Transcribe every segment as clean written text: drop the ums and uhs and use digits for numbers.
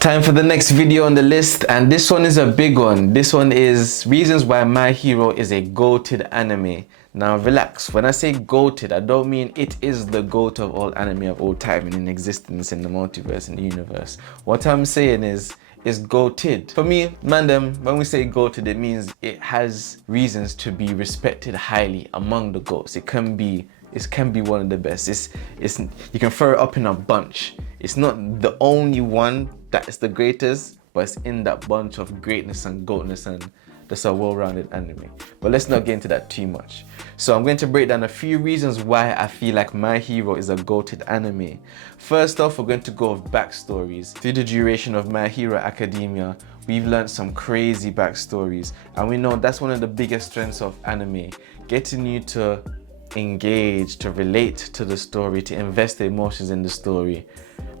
Time for the next video on the list, and this one is a big one. This one is reasons why My Hero is a GOATED anime. Now relax, when I say GOATED, I don't mean it is the GOAT of all anime of all time and in existence in the multiverse, in the universe. What I'm saying is GOATED. For me, man, when we say GOATED, it means it has reasons to be respected highly among the GOATs. It can be one of the best. You can throw it up in a bunch. It's not the only one that is the greatest, but it's in that bunch of greatness and goatness, and that's a well-rounded anime. But let's not get into that too much. So I'm going to break down a few reasons why I feel like My Hero is a GOATED anime. First off, we're going to go with backstories. Through the duration of My Hero Academia, we've learned some crazy backstories, and we know that's one of the biggest strengths of anime, getting you to engage, to relate to the story, to invest the emotions in the story,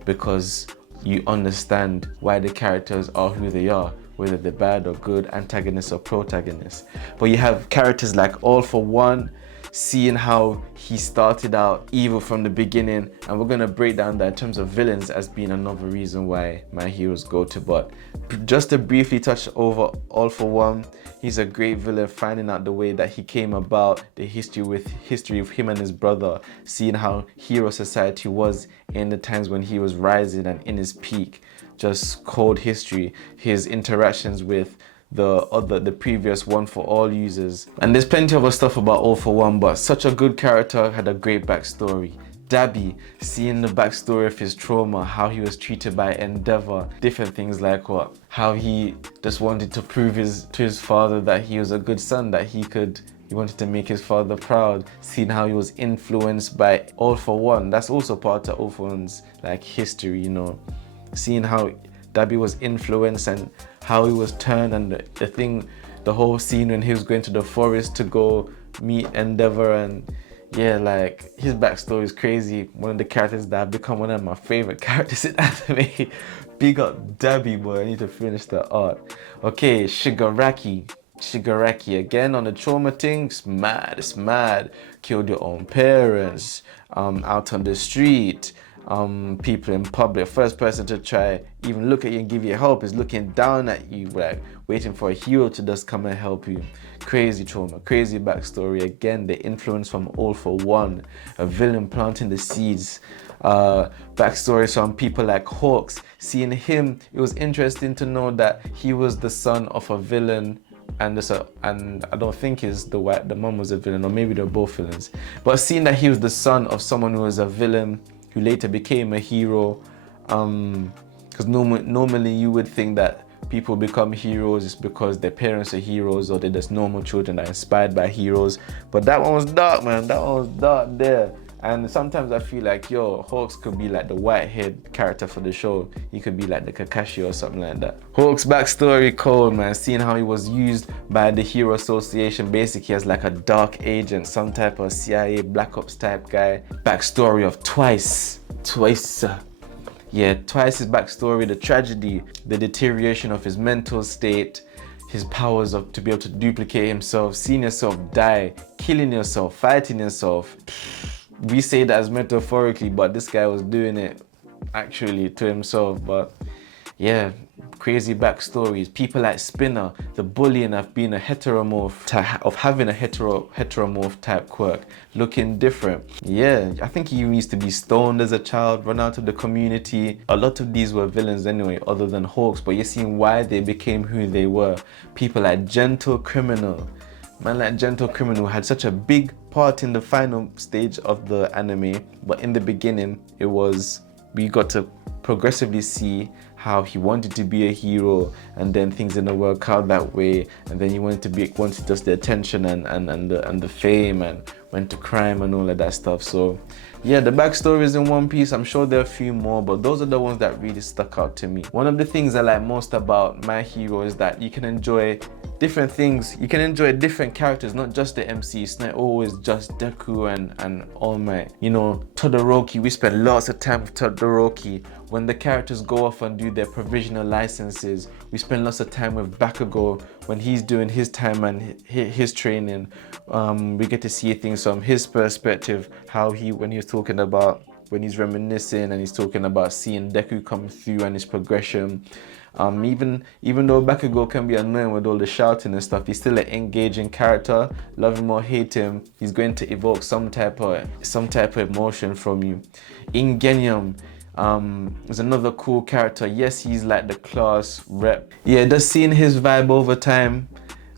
because you understand why the characters are who they are, whether they're bad or good, antagonists or protagonists. But you have characters like All For One, seeing how he started out evil from the beginning, and we're gonna break down that in terms of villains as being another reason why My Heroes go to. But just to briefly touch over All For One, he's a great villain, finding out the way that he came about, the history of him and his brother, seeing how hero society was in the times when he was rising and in his peak, just cold history, his interactions with the previous One For All users. And there's plenty of other stuff about All For One, but such a good character, had a great backstory. Dabi, seeing the backstory of his trauma, how he was treated by Endeavor, different things like how he just wanted to prove to his father that he was a good son, that he wanted to make his father proud, seeing how he was influenced by All For One. That's also part of All For One's like history, you know, seeing how Dabi was influenced and how he was turned, and the whole scene when he was going to the forest to go meet Endeavor, and yeah, like his backstory is crazy. One of the characters that have become one of my favorite characters in anime. Big up Dabi, boy. I need to finish the art. Okay, Shigaraki again on the trauma thing. It's mad. Killed your own parents, out on the street, people in public, first person to try even look at you and give you help is looking down at you, like waiting for a hero to just come and help you. Crazy trauma, crazy backstory. Again, the influence from All For One, a villain planting the seeds. Backstories from people like Hawks, seeing him, it was interesting to know that he was the son of a villain, and I don't think the mom was a villain, or maybe they're both villains, but seeing that he was the son of someone who was a villain who later became a hero, because normally you would think that people become heroes just because their parents are heroes, or they're just normal children that are inspired by heroes. But that one was dark, man. That one was dark there. And sometimes I feel like, Hawks could be like the white-haired character for the show. He could be like the Kakashi or something like that. Hawks' backstory cold, man. Seeing how he was used by the Hero Association basically as like a dark agent, some type of CIA Black Ops type guy. Backstory of Twice. Yeah, Twice's backstory, the tragedy, the deterioration of his mental state, his powers to be able to duplicate himself, seeing yourself die, killing yourself, fighting yourself. We say that as metaphorically, but this guy was doing it actually to himself. But yeah, crazy backstories. People like Spinner, the bullying of being a heteromorph, of having a heteromorph type quirk, looking different. Yeah, I think he used to be stoned as a child, run out of the community. A lot of these were villains anyway, other than Hawks, but you're seeing why they became who they were. People like Gentle Criminal. Man like Gentle Criminal had such a big part in the final stage of the anime, but in the beginning, we got to progressively see how he wanted to be a hero, and then things didn't work out that way, and then he wanted just the attention and the fame, and went to crime and all of that stuff. So yeah, the backstories in One Piece, I'm sure there are a few more, but those are the ones that really stuck out to me. One of the things I like most about My Hero is that you can enjoy different things. You can enjoy different characters, not just the MC. It's not always just Deku and All Might. You know, Todoroki, we spend lots of time with Todoroki. When the characters go off and do their provisional licenses, we spend lots of time with Bakugo when he's doing his time and his training. We get to see things from his perspective, how when he was talking about when he's reminiscing and he's talking about seeing Deku come through and his progression. Even though Bakugo can be annoying with all the shouting and stuff, he's still an engaging character. Love him or hate him, he's going to evoke some type of emotion from you. Ingenium is another cool character. Yes, he's like the class rep. Yeah, just seeing his vibe over time.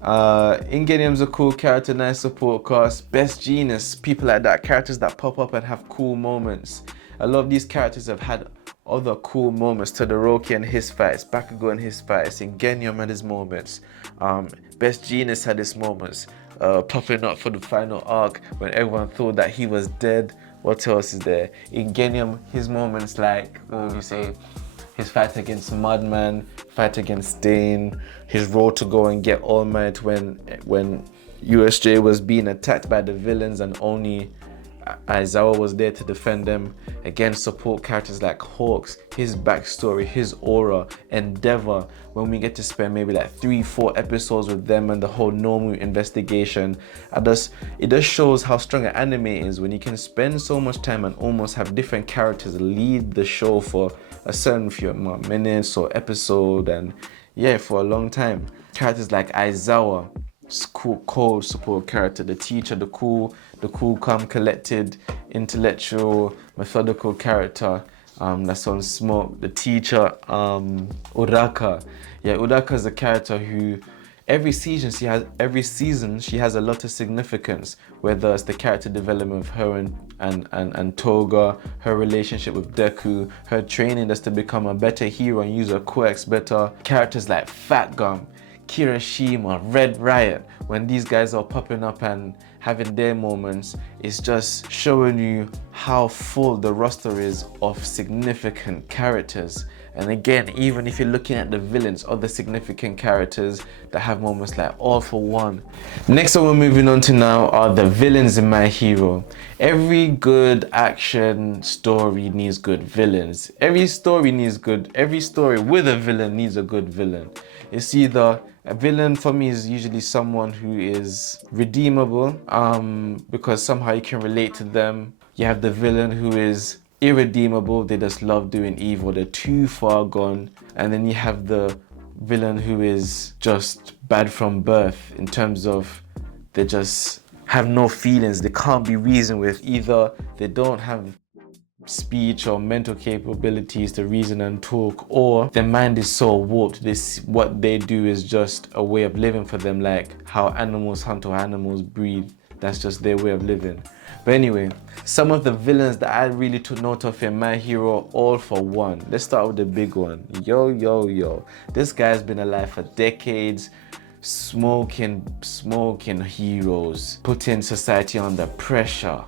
Ingenium's a cool character, nice support cast. Best Jeanist, people like that, characters that pop up and have cool moments. A lot of these characters have had other cool moments. Todoroki and his fights, Bakugo and his fights, Ingenium had his moments. Best Jeanist had his moments. Popping up for the final arc when everyone thought that he was dead. What else is there? Ingenium, his moments like, what would you say? His fight against Mudman, fight against Dane, his role to go and get All Might when USJ was being attacked by the villains and only Aizawa was there to defend them. Again, support characters like Hawks, his backstory, his aura, Endeavor, when we get to spend maybe like 3-4 episodes with them and the whole Nomu investigation. It just shows how strong an anime is when you can spend so much time and almost have different characters lead the show for a certain few minutes or episode, and yeah, for a long time. Characters like Aizawa, cold support character, the teacher, the cool, calm, collected, intellectual, methodical character that's on smoke. The teacher, Uraraka. Yeah, Uraraka is a character who every season she has a lot of significance, whether it's the character development of her and Toga, her relationship with Deku, her training just to become a better hero and use her quirks better. Characters like Fat Gum, Kirishima, Red Riot, when these guys are popping up and having their moments, it's just showing you how full the roster is of significant characters. And again, even if you're looking at the villains, other significant characters that have moments like All for One. Next one we're moving on to now are the villains in My Hero. Every good action story needs good villains. Every story with a villain needs a good villain. It's either a villain for me is usually someone who is redeemable, because somehow you can relate to them. You have the villain who is irredeemable, they just love doing evil, they're too far gone. And then you have the villain who is just bad from birth, in terms of they just have no feelings, they can't be reasoned with. Either they don't have speech or mental capabilities to reason and talk, or their mind is so warped, what they do is just a way of living for them, like how animals hunt or animals breed. That's just their way of living. But anyway, some of the villains that I really took note of in My Hero, All for One. Let's start with the big one. Yo. This guy's been alive for decades, smoking heroes, putting society under pressure,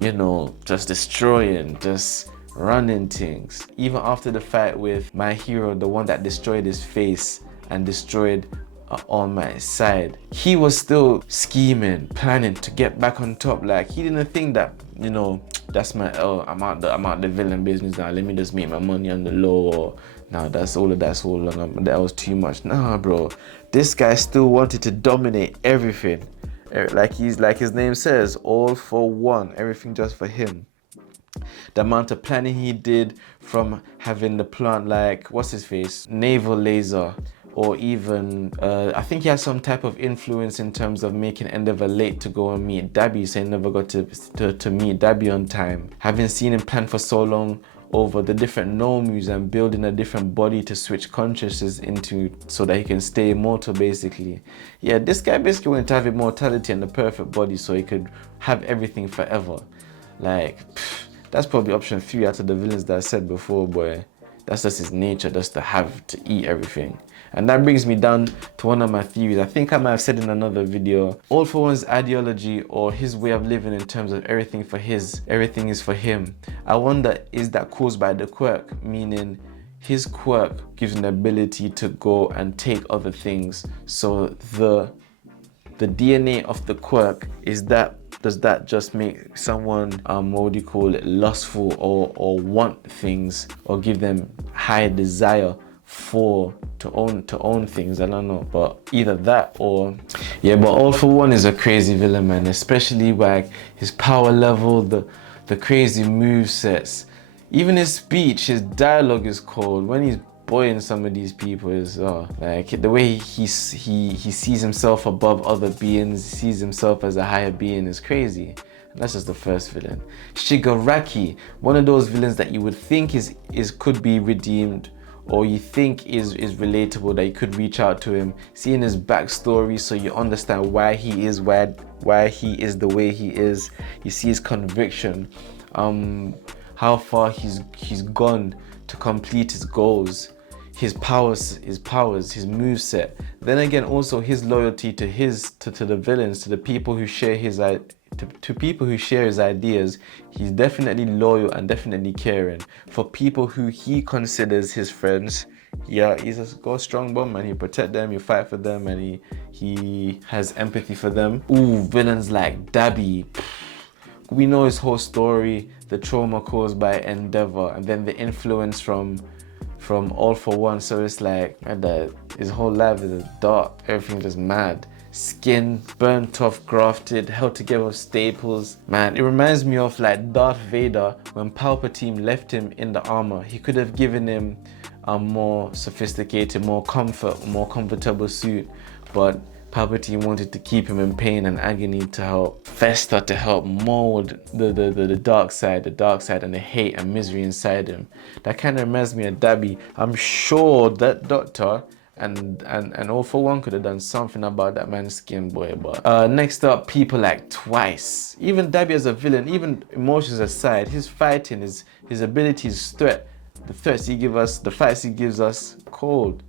just destroying, just running things. Even after the fight with My Hero, the one that destroyed his face and destroyed on my side, he was still scheming, planning to get back on top. Like, he didn't think that, that's my I'm out the villain business now, let me just make my money on the low, or now that's all long, that was too much. Nah, bro, this guy still wanted to dominate everything. Like his name says, all for one, everything just for him. The amount of planning he did, from having the plant like, what's his face, naval laser, or even I think he has some type of influence in terms of making Endeavor late to go and meet Dabi, so he never got to meet Dabi on time. Having seen him plan for so long over the different Nomus and building a different body to switch consciousness into, so that he can stay immortal basically. Yeah, this guy basically wanted to have immortality and the perfect body so he could have everything forever. Like, that's probably option 3 out of the villains that I said before, boy. That's just his nature, just to have to eat everything. And that brings me down to one of my theories. I think I might have said in another video, All for One's ideology, or his way of living in terms of everything is for him. I wonder, is that caused by the quirk? Meaning, his quirk gives him the ability to go and take other things. So the DNA of the quirk, does that just make someone, lustful or want things, or give them high desire to own things? I don't know, but either that or yeah. But All for One is a crazy villain, man, especially like his power level, the crazy move sets. Even his speech, his dialogue is cold. When he's boying some of these people is like the way he sees himself above other beings, sees himself as a higher being is crazy. And that's just the first villain. Shigaraki, one of those villains that you would think is could be redeemed, or you think is relatable, that you could reach out to him, seeing his backstory so you understand why he is the way he is. You see his conviction, how far he's gone to complete his goals, his powers, his moveset. Then again, also his loyalty to the villains, to the people who share his ideas. He's definitely loyal and definitely caring. For people who he considers his friends, yeah, he's a strong bum, man. He protect them, he fight for them, and he has empathy for them. Ooh, villains like Dabi. We know his whole story, the trauma caused by Endeavor, and then the influence from All for One. So it's like that his whole life is dark, everything just mad. Skin burnt off, grafted, held together with staples. Man, it reminds me of like Darth Vader when Palpatine left him in the armor. He could have given him a more sophisticated, more comfortable suit, but Palpatine wanted to keep him in pain and agony to help fester, to help mold the dark side and the hate and misery inside him. That kind of reminds me of Dabi. I'm sure that Doctor and All for One could have done something about that man's skin, boy. But next up, people like Twice. Even Dabi as a villain, even emotions aside, his fighting, his abilities, the threats he gives us, the fights he gives us, cold.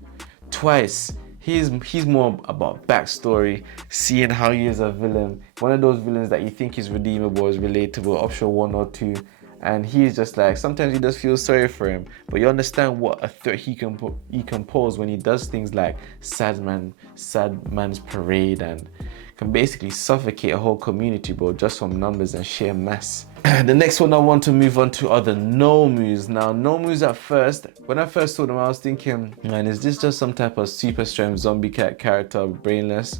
Twice. He's more about backstory, seeing how he is a villain. One of those villains that you think is redeemable, is relatable, option 1 or 2. And he's just like, sometimes you just feel sorry for him, but you understand what a threat he can pose when he does things like Sad Man's Parade, and can basically suffocate a whole community, bro, just from numbers and sheer mass. The next one I want to move on to are the Nomus. Now, Nomus at first, when I first saw them, I was thinking, man, is this just some type of super strength zombie cat character, brainless?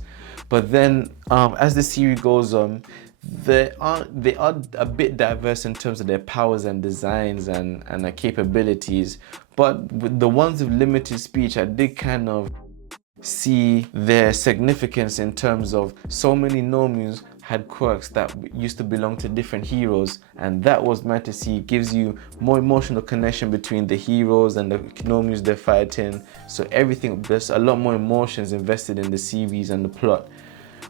But then, as the series goes on, they are a bit diverse in terms of their powers and designs and their capabilities. But with the ones with limited speech, I did kind of see their significance in terms of so many Nomus had quirks that used to belong to different heroes, and that was meant to see. It gives you more emotional connection between the heroes and the Nomus they're fighting. So everything, there's a lot more emotions invested in the series and the plot.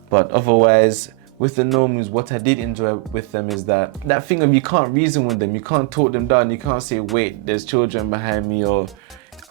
But otherwise, with the Nomus, what I did enjoy with them is that thing of you can't reason with them, you can't talk them down, you can't say, wait, there's children behind me, or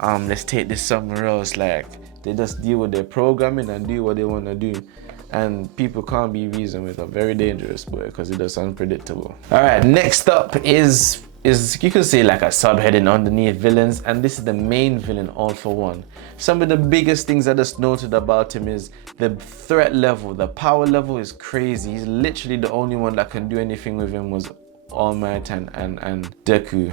let's take this somewhere else. Like, they just deal with their programming and do what they want to do. And people can't be reasoned with. Are very dangerous, boy, because it is unpredictable. All right, next up is you could say like a subheading underneath villains, and this is the main villain, All for One. Some of the biggest things I just noted about him is the threat level, the power level is crazy. He's literally the only one that can do anything with him was All Might and Deku.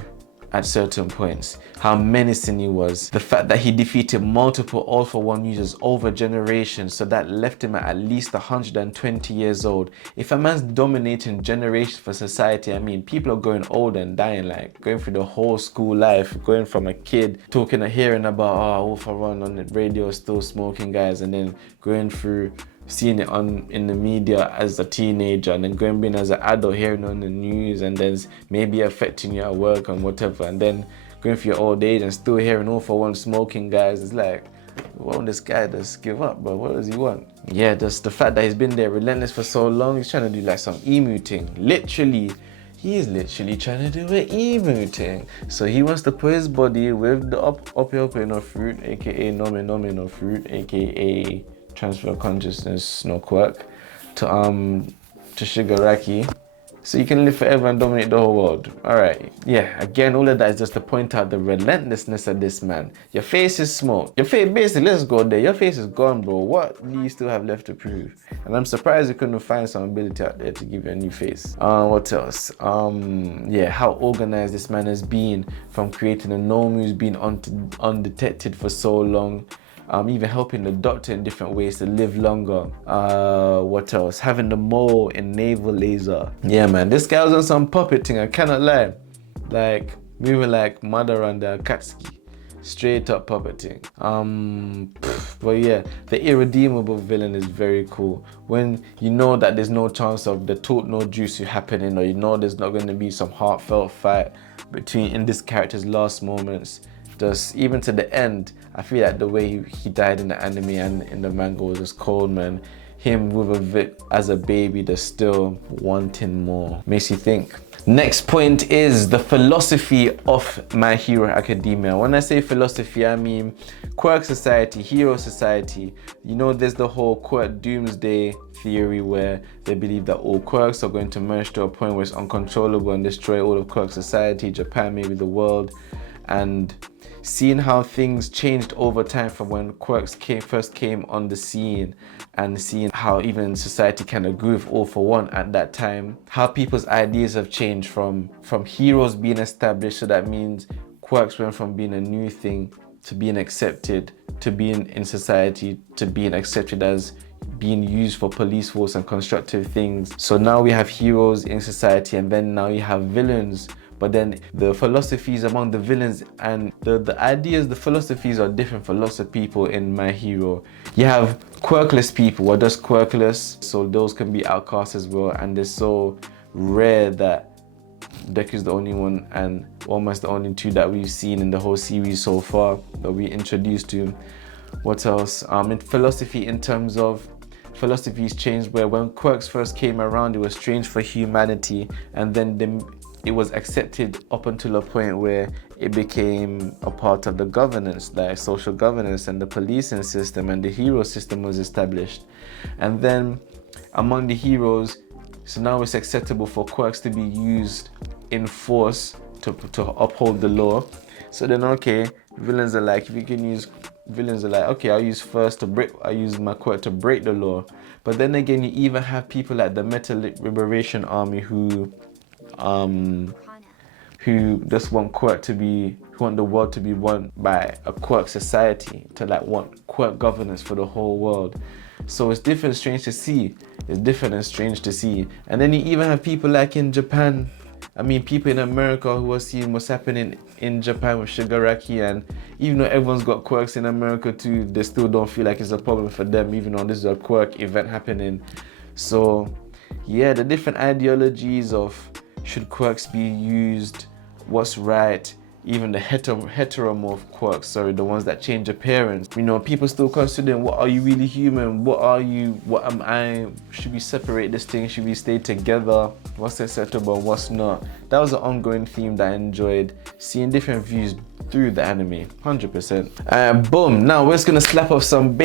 At certain points, how menacing he was, the fact that he defeated multiple All for One users over generations, so that left him at least 120 years old. If a man's dominating generations for society, I mean, people are growing old and dying, like going through the whole school life, going from a kid talking and hearing about All for One on the radio, still smoking guys, and then going through seeing it in the media as a teenager, and then going in as an adult, hearing on the news, and then maybe affecting you at work and whatever, and then going for your old age and still hearing All for One smoking guys. It's like, won't this guy just give up, bro? What does he want? Yeah, just the fact that he's been there relentless for so long. He's trying to do like some emu thing. He's literally trying to do an emu thing. So he wants to put his body with the up no fruit, aka no fruit, aka transfer consciousness, no quirk, to Shigaraki, so you can live forever and dominate the whole world. Alright, yeah, again, all of that is just to point out the relentlessness of this man. Your face is smoke. Your face, basically, let's go there. Your face is gone, bro. What do you still have left to prove? And I'm surprised you couldn't find some ability out there to give you a new face. What else? Yeah, how organized this man has been, from creating a Nomu, being undetected for so long. Even helping the Doctor in different ways to live longer. What else? Having the mole in naval laser. Yeah, man, this guy was on some puppet thing, I cannot lie. Like, moving like Madara and the Akatsuki. Straight up puppeting. But yeah, the irredeemable villain is very cool. When you know that there's no chance of the talk no jutsu happening, or you know there's not going to be some heartfelt fight in this character's last moments, just even to the end, I feel like the way he died in the anime and in the manga was just cold, man. Him as a baby that's still wanting more. Makes you think. Next point is the philosophy of My Hero Academia. When I say philosophy, I mean quirk society, hero society. You know, there's the whole quirk doomsday theory where they believe that all quirks are going to merge to a point where it's uncontrollable and destroy all of quirk society, Japan, maybe the world. And seeing how things changed over time from when quirks first came on the scene, and seeing how even society kind of grew, all for one at that time, how people's ideas have changed from heroes being established. So that means quirks went from being a new thing to being accepted, to being in society, to being accepted as being used for police force and constructive things. So now we have heroes in society, and then now you have villains. But then the philosophies among the villains and the ideas, the philosophies are different for lots of people in My Hero. You have quirkless people, what does quirkless? So those can be outcasts as well, and they're so rare that Deku's the only one and almost the only two that we've seen in the whole series so far that we introduced to. What else? In philosophy, in terms of philosophies changed, where when quirks first came around, it was strange for humanity, and then it was accepted up until a point where it became a part of the governance, like social governance and the policing system, and the hero system was established. And then among the heroes, so now it's acceptable for quirks to be used in force to uphold the law. So then, okay, villains are like, okay, I'll use my quirk to break the law. But then again, you even have people like the Meta Liberation Army who just want who want the world to be won by a quirk society, to like want quirk governance for the whole world. So it's different, strange to see. It's different and strange to see. And then you even have people like in Japan, people in America who are seeing what's happening in Japan with Shigaraki, and even though everyone's got quirks in America too, they still don't feel like it's a problem for them, even though this is a quirk event happening. So yeah, the different ideologies of should quirks be used, what's right, even the heteromorph quirks, the ones that change appearance. People still considering, what are you really human? What are you? What am I? Should we separate this thing? Should we stay together? What's acceptable? What's not? That was an ongoing theme that I enjoyed, seeing different views through the anime, 100%. Boom, now we're just gonna slap off some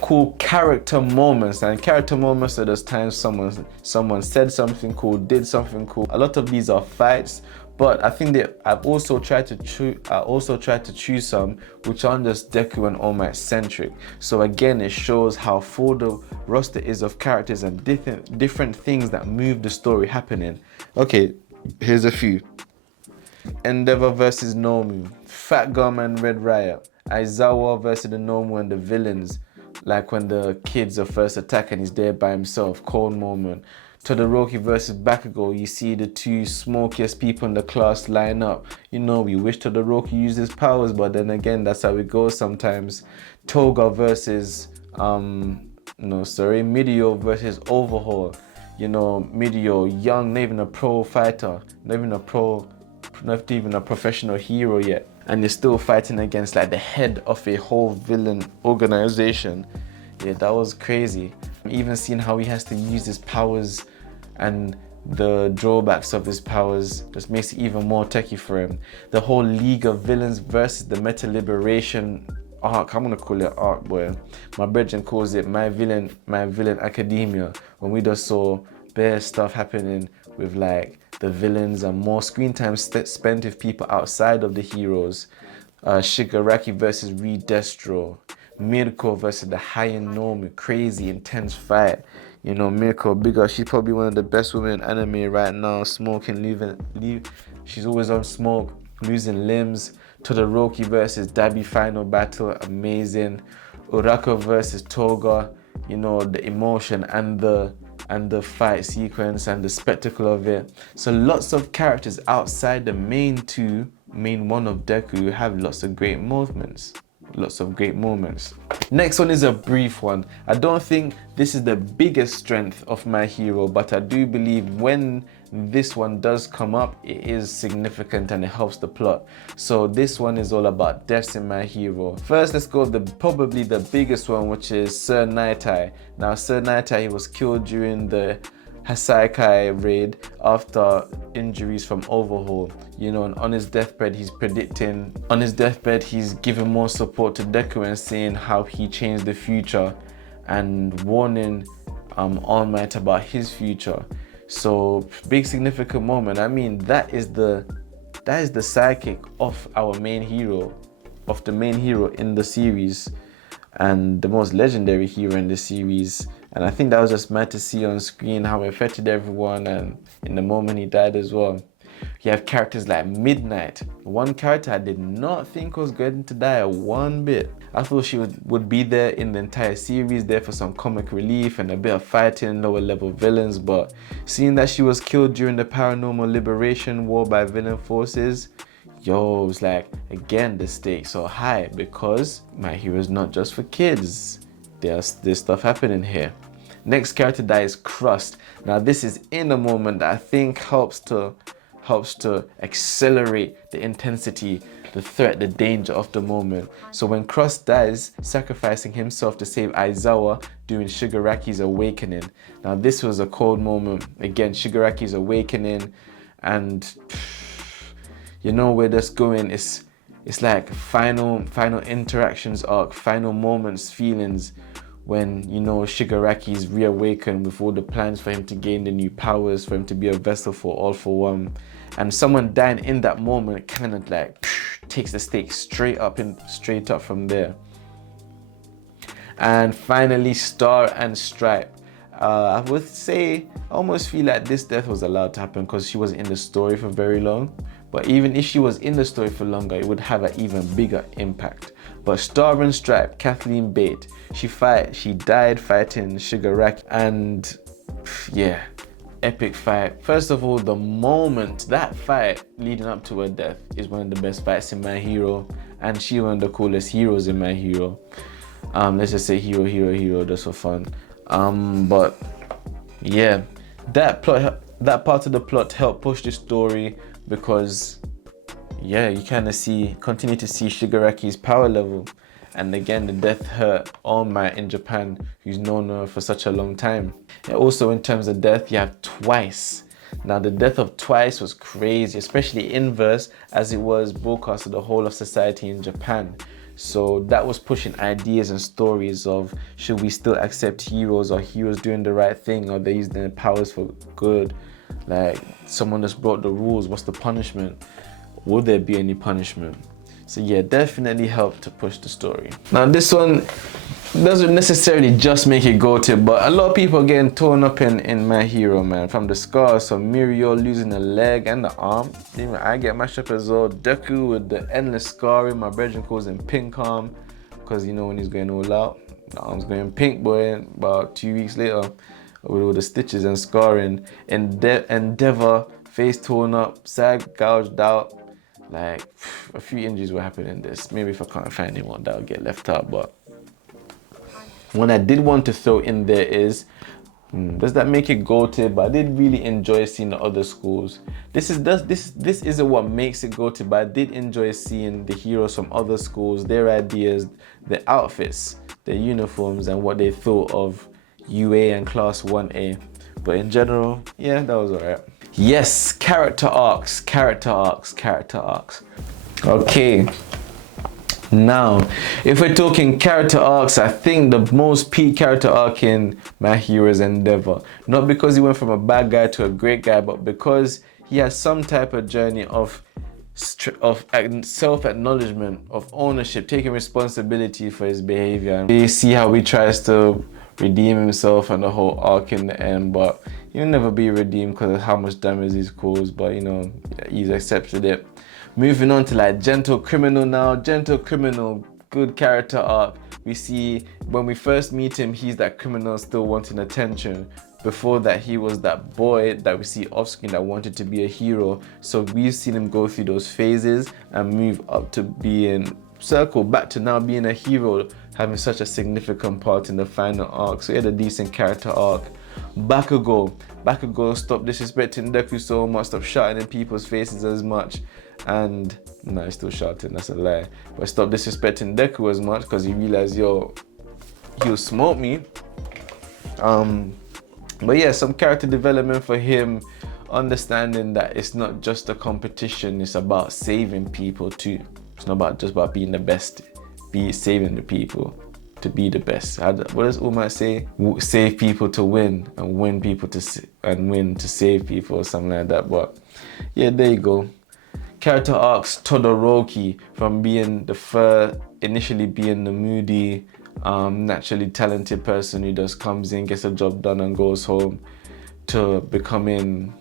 cool character moments. And character moments are those times someone said something cool, did something cool. A lot of these are fights, but I think that I've also tried to choose some which aren't just Deku and All Might centric. So again, it shows how full the roster is of characters and different things that move the story happening. Okay, here's a few. Endeavor versus Nomu, Fat Gum and Red Riot, Aizawa versus the Nomu and the villains, like when the kids are first attacked and he's there by himself, cold moment. Todoroki versus Bakugo, you see the two smokiest people in the class line up. We wish Todoroki used his powers, but then again, that's how it goes sometimes. Toga versus, Midio versus Overhaul. Midio, young, not even a pro fighter, not even a professional hero yet, and you're still fighting against like the head of a whole villain organization. Yeah, that was crazy. Even seeing how he has to use his powers and the drawbacks of his powers just makes it even more techie for him. The whole League of Villains versus the Meta Liberation arc, I'm gonna call it arc, boy. My brethren calls it My Villain Academia, when we just saw bare stuff happening with like the villains and more screen time spent with people outside of the heroes. Shigaraki versus Reed Destro, Mirko versus the High-End Nomu, crazy intense fight. Mirko, big up, she's probably one of the best women in anime right now, she's always on smoke, losing limbs. Todoroki versus Dabi final battle, amazing. Uraraka versus Toga, the emotion and the fight sequence and the spectacle of it. So lots of characters outside the main two main one of Deku have lots of great moments. Lots of great moments. Next one is a brief one. I don't think this is the biggest strength of My Hero, but I do believe when this one does come up, it is significant and it helps the plot. So this one is all about deaths in My Hero. First, let's go with probably the biggest one, which is Sir Nighteye. Now, Sir Nighteye, he was killed during the Hasaikai raid after injuries from Overhaul. You know, and on his deathbed, he's giving more support to Deku and saying how he changed the future and warning All Might about his future. So big significant moment. I mean, that is the sidekick of our main hero, of the main hero in the series, and the most legendary hero in the series. And I think that was just mad to see on screen how it affected everyone, and in the moment he died as well. You have characters like Midnight, one character I did not think was going to die one bit. I thought she would be there in the entire series, there for some comic relief and a bit of fighting lower level villains, but seeing that she was killed during the Paranormal Liberation War by villain forces, yo, it's like, again, the stakes are high because My Hero is not just for kids. There's stuff happening here. Next character dies, Crust. Now this is in a moment that I think helps to accelerate the intensity, the threat, the danger of the moment. So when Crust dies, sacrificing himself to save Aizawa during Shigaraki's awakening. Now this was a cold moment. Again, Shigaraki's awakening, and you know where that's going. It's like final interactions arc, final moments, feelings, when, you know, Shigaraki's reawakened with all the plans for him to gain the new powers, for him to be a vessel for All for One. And someone dying in that moment kind of like takes the stakes straight up from there. And finally, Star and Stripe. I would say, I almost feel like this death was allowed to happen because she wasn't in the story for very long. But even if she was in the story for longer, it would have an even bigger impact. But Star and Stripe, Kathleen Bate, she died fighting Shigaraki, and yeah, epic fight. First of all, the moment, that fight leading up to her death is one of the best fights in My Hero, and she one of the coolest heroes in My Hero. Let's just say hero, just for fun. But yeah, that part of the plot helped push the story, because yeah, you kind of continue to see Shigaraki's power level. And again, the death hurt All Might in Japan, who's known her for such a long time. And also in terms of death, you have Twice. Now the death of Twice was crazy, especially inverse, as it was broadcast to the whole of society in Japan. So that was pushing ideas and stories of, should we still accept heroes? Or heroes doing the right thing? Or they use their powers for good? Like, someone just broke the rules, what's the punishment? Will there be any punishment? So yeah, definitely helped to push the story. Now this one doesn't necessarily just make it GOATED, but a lot of people are getting torn up in My Hero, man. From the scars, from Mirio losing a leg and the arm. Even I get mashed up as well. Deku with the endless scarring. My brethren calls him Pink Arm, because you know when he's going all out, the arm's going pink, boy. About 2 weeks later, with all the stitches and scarring. Endeavor, face torn up, sag gouged out. Like, a few injuries were happening in this. Maybe if I can't find anyone, that'll get left out. But one I did want to throw in there is, does that make it GOATED? But I did really enjoy seeing the other schools. This isn't what makes it GOATED, but I did enjoy seeing the heroes from other schools, their ideas, their outfits, their uniforms, and what they thought of UA and Class 1A. But in general, yeah, that was alright. Yes, character arcs. Okay, now, if we're talking character arcs, I think the most peak character arc in My Hero is Endeavor. Not because he went from a bad guy to a great guy, but because he has some type of journey of self-acknowledgement, of ownership, taking responsibility for his behavior. And we see how he tries to redeem himself and the whole arc in the end, but he'll never be redeemed because of how much damage he's caused, but you know, he's accepted it. Moving on to like Gentle Criminal now. Gentle Criminal, good character arc. We see when we first meet him, he's that criminal still wanting attention, before that he was that boy that we see off screen that wanted to be a hero. So we've seen him go through those phases and move up to being circle back to now being a hero, having such a significant part in the final arc. So he had a decent character arc. Bakugo stopped disrespecting Deku so much, stopped shouting in people's faces as much, and no, he's still shouting, that's a lie, but stopped disrespecting Deku as much because he realized, yo, he'll smoke me. But yeah, some character development for him, understanding that it's not just a competition, it's about saving people too. It's not about just about being the best, be saving the people to be the best. What does All Might say? Save people to win, and win people to win to save people, or something like that. But yeah, there you go. Character arcs: Todoroki, from being initially being the moody, naturally talented person who just comes in, gets a job done and goes home, to becoming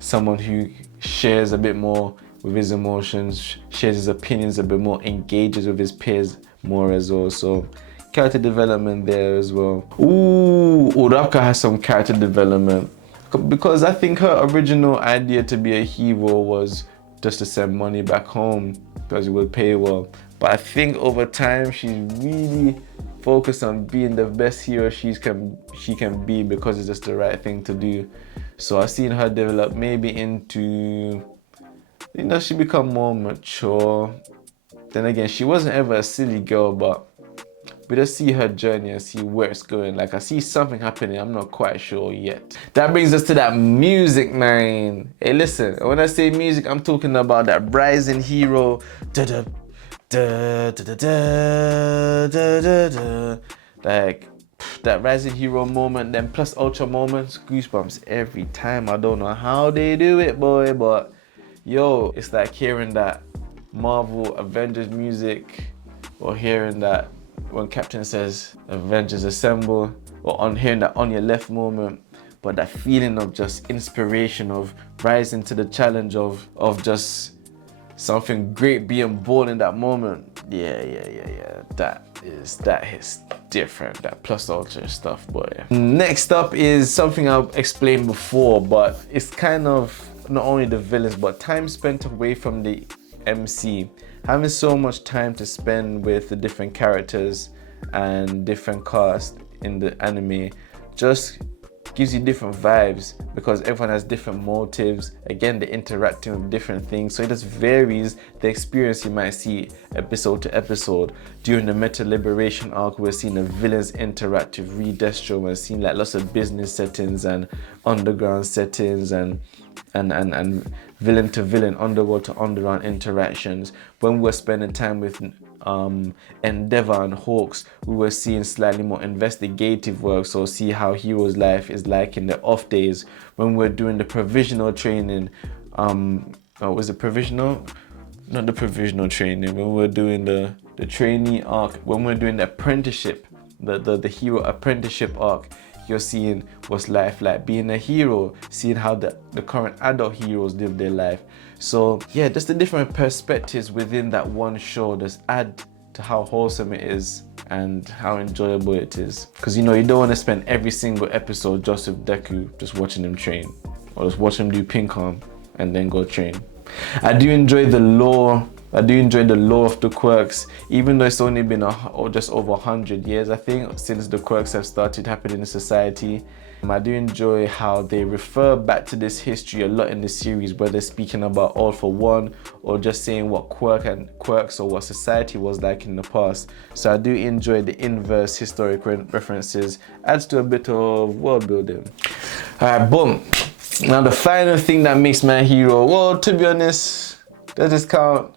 someone who shares a bit more with his emotions, shares his opinions a bit more, engages with his peers more as well. So character development there as well. Ooh, Uraraka has some character development, because I think her original idea to be a hero was just to send money back home because it would pay well. But I think over time she's really focused on being the best hero she can be, because it's just the right thing to do. So I've seen her develop maybe into, you know, she become more mature. Then again, she wasn't ever a silly girl, but we just see her journey and see where it's going. Like, I see something happening, I'm not quite sure yet. That brings us to that music, man. Hey, listen, when I say music, I'm talking about that rising hero. Da-da, da, da, da, da, da, da, da. Like, that rising hero moment, then plus ultra moments, goosebumps every time. I don't know how they do it, boy, but yo, it's like hearing that Marvel Avengers music, or hearing that when Captain says Avengers assemble, or on hearing that on your left moment. But that feeling of just inspiration, of rising to the challenge, of just something great being born in that moment. Yeah. That hits different, that plus ultra stuff, boy. Next up is something I've explained before, but it's kind of not only the villains, but time spent away from the MC. Having so much time to spend with the different characters and different cast in the anime just gives you different vibes, because everyone has different motives. Again, they're interacting with different things, so it just varies the experience you might see episode to episode. During the Meta Liberation arc, we're seeing the villains interact with Redestro. We're seeing like lots of business settings and underground settings and villain to villain, underworld to underground interactions. When we're spending time with Endeavor and Hawks, we were seeing slightly more investigative work, so see how Hero's life is like in the off days. When we're doing the provisional training, was it provisional? Not the provisional training, when we're doing the trainee arc, when we're doing the apprenticeship, the hero apprenticeship arc, you're seeing what's life like being a hero, seeing how the current adult heroes live their life. So yeah, just the different perspectives within that one show just add to how wholesome it is and how enjoyable it is. Because you know, you don't want to spend every single episode just with Deku, just watching him train, or just watch him do ping pong and then go train. I do enjoy the lore. I do enjoy the lore of the quirks, even though it's only been just over 100 years, I think, since the quirks have started happening in society. I do enjoy how they refer back to this history a lot in the series, whether speaking about All for One or just saying what quirks or what society was like in the past. So I do enjoy the inverse historic references, adds to a bit of world building. Alright, boom. Now the final thing that makes My Hero, well, to be honest, does this count?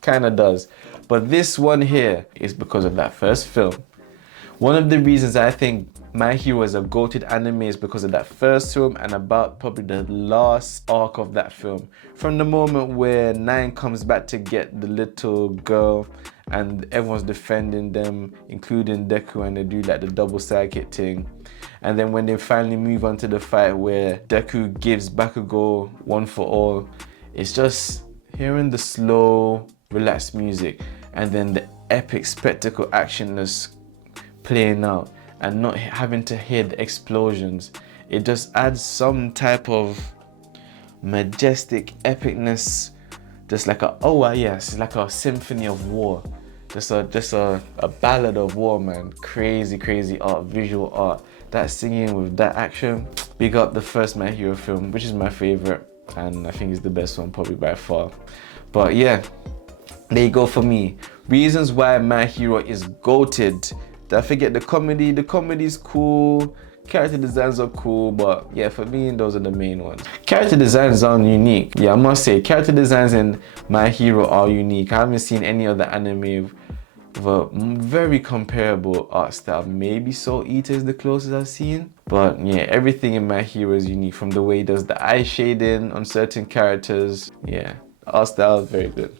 Kinda does. But this one here is because of that first film. One of the reasons I think My Hero is a GOATED anime is because of that first film and about probably the last arc of that film. From the moment where Nine comes back to get the little girl and everyone's defending them, including Deku, and they do like the double sidekick thing. And then when they finally move on to the fight where Deku gives Bakugo one for all, it's just hearing the slow, relaxed music and then the epic spectacle action that's playing out, and not having to hear the explosions. It just adds some type of majestic epicness, just like yes, like a symphony of war. Just a ballad of war, man. Crazy art, visual art. That singing with that action. Big up the first My Hero film, which is my favorite, and I think it's the best one probably by far. But yeah, there you go for me. Reasons why My Hero is GOATED. Did I forget the comedy? The comedy's cool. Character designs are cool, but yeah, for me, those are the main ones. Character designs are unique. Yeah, I must say, character designs in My Hero are unique. I haven't seen any other anime with a very comparable art style. Maybe Soul Eater is the closest I've seen. But yeah, everything in My Hero is unique, from the way he does the eye shading on certain characters. Yeah, art style is very good.